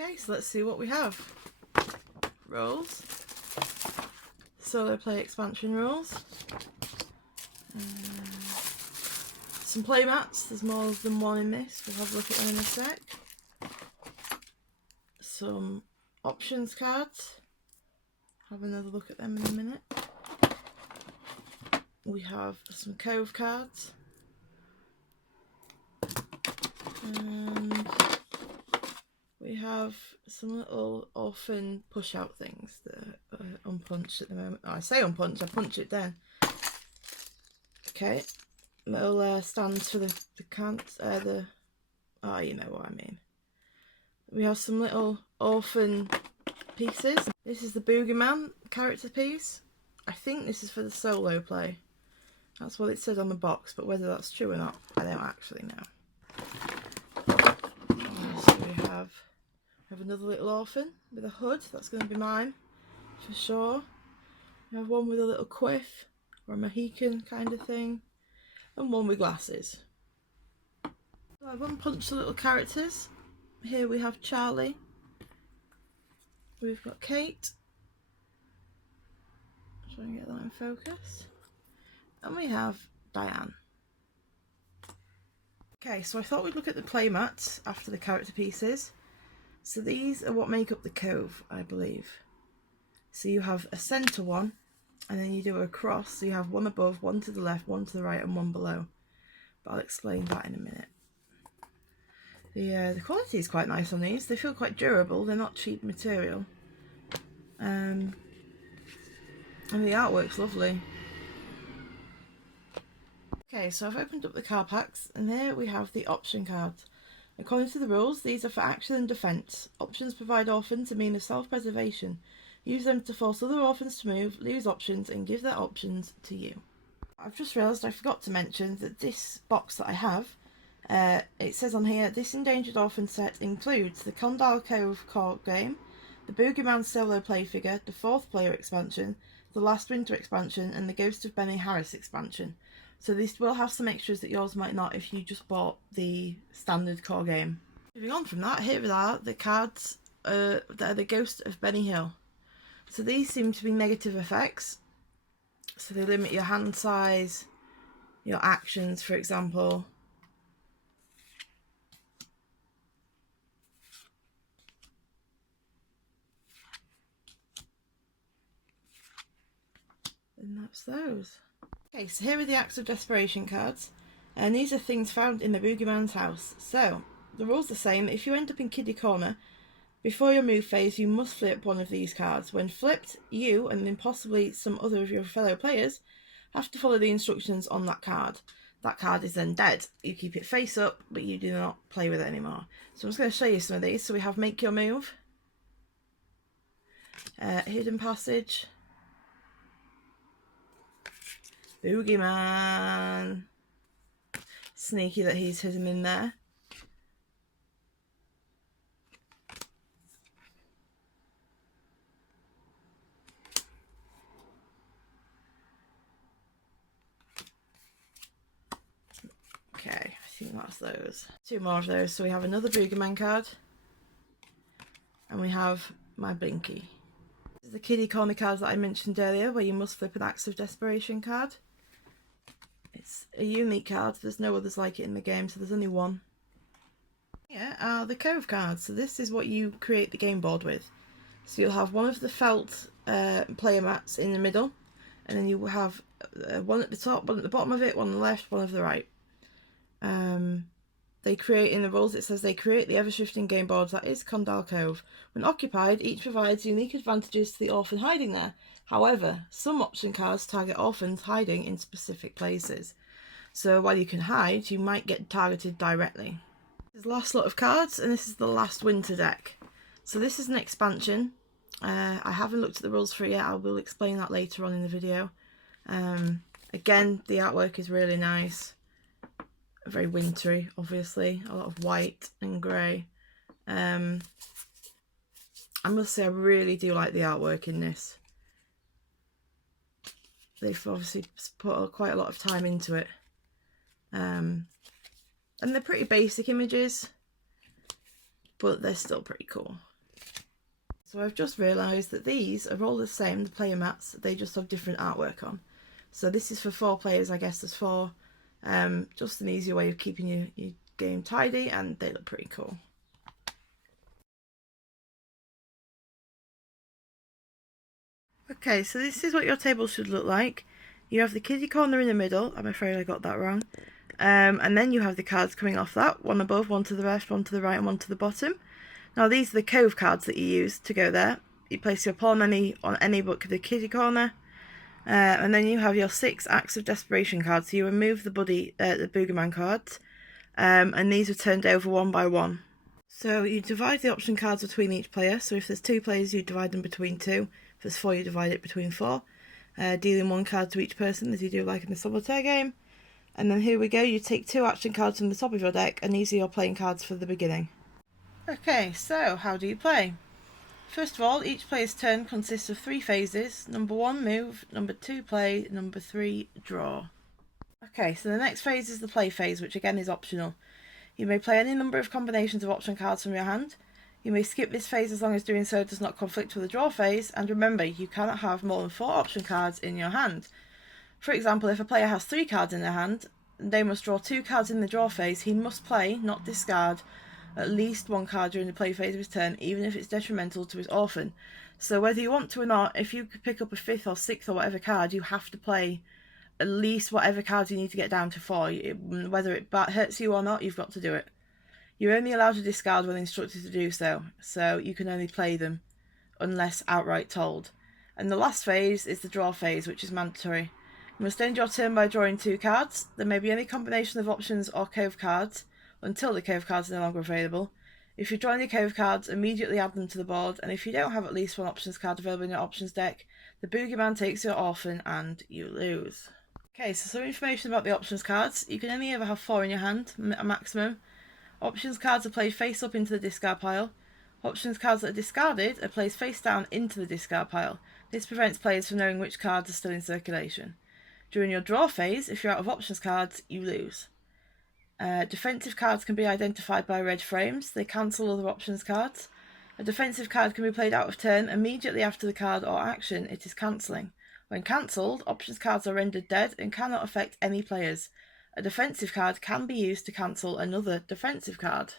Okay, so let's see what we have. Rules. Solo play expansion rules. Some play mats. There's more than one in this. We'll have a look at them in a sec. Some options cards. Have another look at them in a minute. We have some Cove cards. And we have some little orphan push-out things that are unpunched at the moment. Oh, I say unpunched, I punch it down. Okay, little stands for the oh, you know what I mean. We have some little orphan pieces. This is the Boogeyman character piece. I think this is for the solo play. That's what it says on the box, but whether that's true or not, I don't actually know. So we have another little orphan with a hood. That's going to be mine for sure. We have one with a little quiff or a Mohican kind of thing, and one with glasses. So I've unpunched the little characters. Here we have Charlie. We've got Kate. Try and get that in focus. And we have Diane. Okay, so I thought we'd look at the play mats after the character pieces. So these are what make up the Cove, I believe. So you have a centre one, and then you do a cross. So you have one above, one to the left, one to the right, and one below. But I'll explain that in a minute. The quality is quite nice on these. They feel quite durable. They're not cheap material. And the artwork's lovely. Okay, so I've opened up the card packs, and here we have the option cards. According to the rules, these are for action and defence. Options provide orphans a mean of self-preservation. Use them to force other orphans to move, lose options, and give their options to you. I've just realised I forgot to mention that this box that I have, it says on here, this Endangered Orphans set includes the Condyle Cove core game, the Boogeyman solo play figure, the 4th player expansion, the Last Winter expansion, and the Ghost of Benny Harris expansion. So this will have some extras that yours might not if you just bought the standard core game. Moving on from that, here are the cards that are the Ghost of Benny Hill. So these seem to be negative effects. So they limit your hand size, your actions, for example. And that's those. Okay, so here are the Acts of Desperation cards, and these are things found in the Boogeyman's house. So, the rule's the same. If you end up in Kiddie Corner, before your move phase, you must flip one of these cards. When flipped, you, and then possibly some other of your fellow players, have to follow the instructions on that card. That card is then dead. You keep it face up, but you do not play with it anymore. So I'm just going to show you some of these. So we have Make Your Move, Hidden Passage, Boogeyman. Sneaky that he's hidden in there. Okay, I think that's those. 2 more of those. So we have another Boogeyman card. And we have my Blinky. This is the Kiddie Corner cards that I mentioned earlier, where you must flip an Acts of Desperation card. It's a unique card. There's no others like it in the game, so there's only one. Here are the Cove cards. So this is what you create the game board with. So you'll have one of the felt player mats in the middle, and then you will have one at the top, one at the bottom of it, one on the left, one on the right. They create, in the rules it says they create the ever-shifting game board that is Condyle Cove. When occupied, each provides unique advantages to the orphan hiding there. However, some option cards target orphans hiding in specific places. So while you can hide, you might get targeted directly. This is the last lot of cards, and this is the Last Winter deck. So this is an expansion. I haven't looked at the rules for it yet. I will explain that later on in the video. Again, the artwork is really nice. Very wintry, obviously. A lot of white and grey. I must say I really do like the artwork in this. They've obviously put quite a lot of time into it. And they're pretty basic images, but they're still pretty cool. So I've just realised that these are all the same, the player mats, they just have different artwork on. So this is for 4 players, I guess there's 4. Just an easier way of keeping your game tidy, and they look pretty cool. Okay, so this is what your table should look like. You have the kiddie corner in the middle. I'm afraid I got that wrong. And then you have the cards coming off that, one above, one to the left, one to the right, and one to the bottom. Now these are the Cove cards that you use to go there. You place your pawn on any but the kiddie corner. And then you have your 6 Acts of Desperation cards. So you remove the Boogeyman cards. And these are turned over one by one. So you divide the option cards between each player. So if there's 2 players, you divide them between 2. If there's 4, you divide it between 4. Dealing 1 card to each person, as you do like in the solitaire game. And then here we go, you take 2 action cards from the top of your deck, and these are your playing cards for the beginning. Okay, so how do you play? First of all, each player's turn consists of 3 phases. Number 1, move. Number 2, play. Number 3, draw. Okay, so the next phase is the play phase, which again is optional. You may play any number of combinations of option cards from your hand. You may skip this phase as long as doing so does not conflict with the draw phase, and remember, you cannot have more than 4 option cards in your hand. For example, if a player has 3 cards in their hand, they must draw 2 cards in the draw phase. He must play, not discard, at least 1 card during the play phase of his turn, even if it's detrimental to his orphan. So whether you want to or not, if you could pick up a 5th or 6th or whatever card, you have to play at least whatever cards you need to get down to 4. Whether it hurts you or not, you've got to do it. You're only allowed to discard when instructed to do so, so you can only play them unless outright told. And the last phase is the draw phase, which is mandatory. You must end your turn by drawing 2 cards. There may be any combination of options or Cove cards until the Cove cards are no longer available. If you draw any Cove cards, immediately add them to the board, and if you don't have at least 1 options card available in your options deck, the Boogeyman takes your orphan and you lose. Okay, so some information about the options cards. You can only ever have 4 in your hand, a maximum. Options cards are played face up into the discard pile. Options cards that are discarded are placed face down into the discard pile. This prevents players from knowing which cards are still in circulation. During your draw phase, if you're out of options cards, you lose. Defensive cards can be identified by red frames. They cancel other options cards. A defensive card can be played out of turn immediately after the card or action it is cancelling. When cancelled, options cards are rendered dead and cannot affect any players. A defensive card can be used to cancel another defensive card.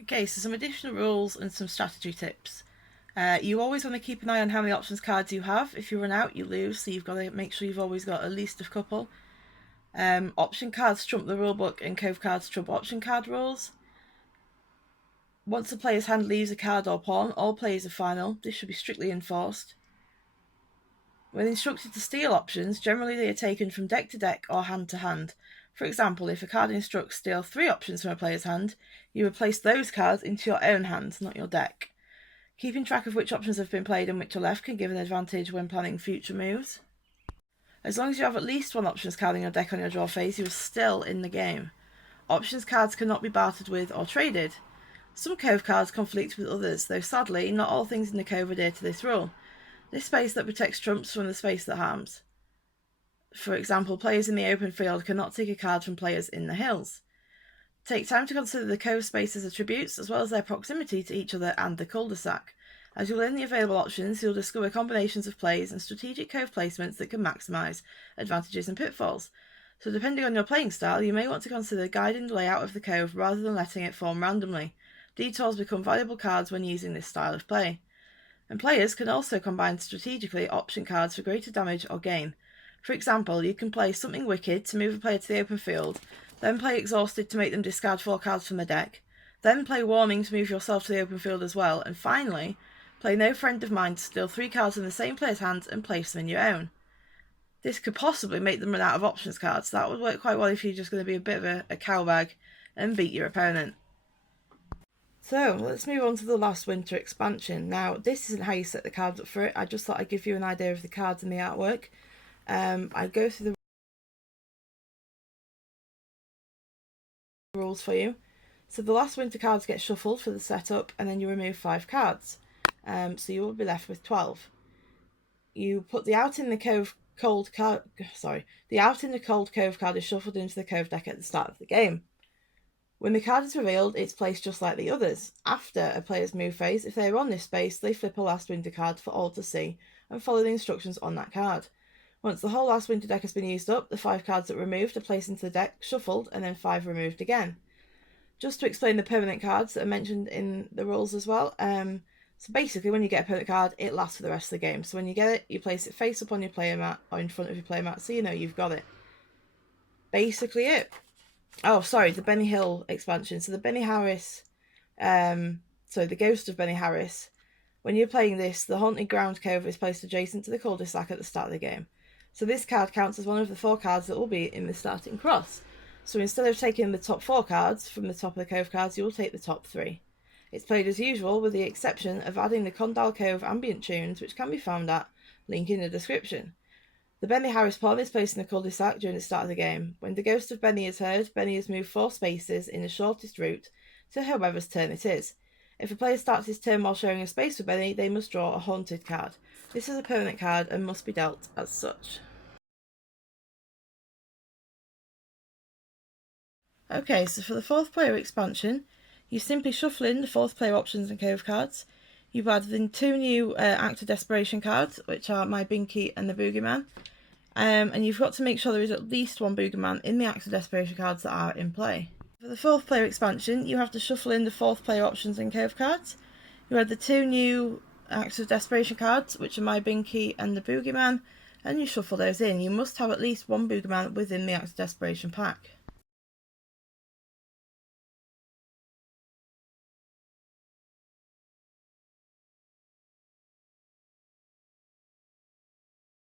Okay, so some additional rules and some strategy tips. You always want to keep an eye on how many options cards you have. If you run out, you lose, so you've got to make sure you've always got at least a couple. Option cards trump the rulebook and Cove cards trump option card rules. Once a player's hand leaves a card or pawn, all players are final. This should be strictly enforced. When instructed to steal options, generally they are taken from deck to deck or hand to hand. For example, if a card instructs steal 3 options from a player's hand, you would place those cards into your own hand, not your deck. Keeping track of which options have been played and which are left can give an advantage when planning future moves. As long as you have at least 1 options card in your deck on your draw phase, you are still in the game. Options cards cannot be bartered with or traded. Some Cove cards conflict with others, though sadly not all things in the Cove adhere to this rule. This space that protects trumps from the space that harms. For example, players in the open field cannot take a card from players in the hills. Take time to consider the Cove spaces' attributes, as well as their proximity to each other and the cul-de-sac. As you learn the available options, you'll discover combinations of plays and strategic Cove placements that can maximise advantages and pitfalls. So depending on your playing style, you may want to consider guiding the layout of the Cove rather than letting it form randomly. Detours become valuable cards when using this style of play. And players can also combine strategically option cards for greater damage or gain. For example, you can play Something Wicked to move a player to the open field, then play Exhausted to make them discard 4 cards from the deck, then play Warning to move yourself to the open field as well, and finally, play No Friend of Mine to steal 3 cards from the same player's hands and place them in your own. This could possibly make them run out of options cards. That would work quite well if you're just going to be a bit of a cowbag and beat your opponent. So, let's move on to the last winter expansion. Now, this isn't how you set the cards up for it. I just thought I'd give you an idea of the cards and the artwork. I go through the rules for you. So the last winter cards get shuffled for the setup, and then you remove 5 cards. So you will be left with 12. You put the Out in the Cold Cove card is shuffled into the Cove deck at the start of the game. When the card is revealed, it's placed just like the others. After a player's move phase, if they are on this space, they flip a last winter card for all to see and follow the instructions on that card. Once the whole last winter deck has been used up, the 5 cards that were removed are placed into the deck, shuffled, and then 5 removed again. Just to explain the permanent cards that are mentioned in the rules as well. So basically, when you get a permanent card, it lasts for the rest of the game. So when you get it, you place it face up on your player mat or in front of your player mat, so you know you've got it. Basically it. Oh, sorry, the Benny Hill expansion. So the Benny Harris, the Ghost of Benny Harris. When you're playing this, the Haunted Ground Cove is placed adjacent to the cul-de-sac at the start of the game. So this card counts as one of the 4 cards that will be in the starting cross. So instead of taking the top 4 cards from the top of the Cove cards, you'll take the top 3. It's played as usual, with the exception of adding the Condyle Cove ambient tunes, which can be found at link in the description. The Benny Harris pawn is placed in the cul-de-sac during the start of the game. When the Ghost of Benny is heard, Benny has moved 4 spaces in the shortest route to whoever's turn it is. If a player starts his turn while showing a space for Benny, they must draw a haunted card. This is a permanent card and must be dealt as such. Okay, so for the 4th player expansion, you simply shuffle in the 4th player options and Cove cards. You've added in 2 new Act of Desperation cards, which are My Binky and the Boogeyman. And you've got to make sure there is at least 1 Boogeyman in the Act of Desperation cards that are in play. For the 4th player expansion, you have to shuffle in the 4th player options and Cove cards. You add the 2 new Acts of Desperation cards, which are My Binky and the Boogeyman, and you shuffle those in. You must have at least 1 Boogeyman within the Act of Desperation pack.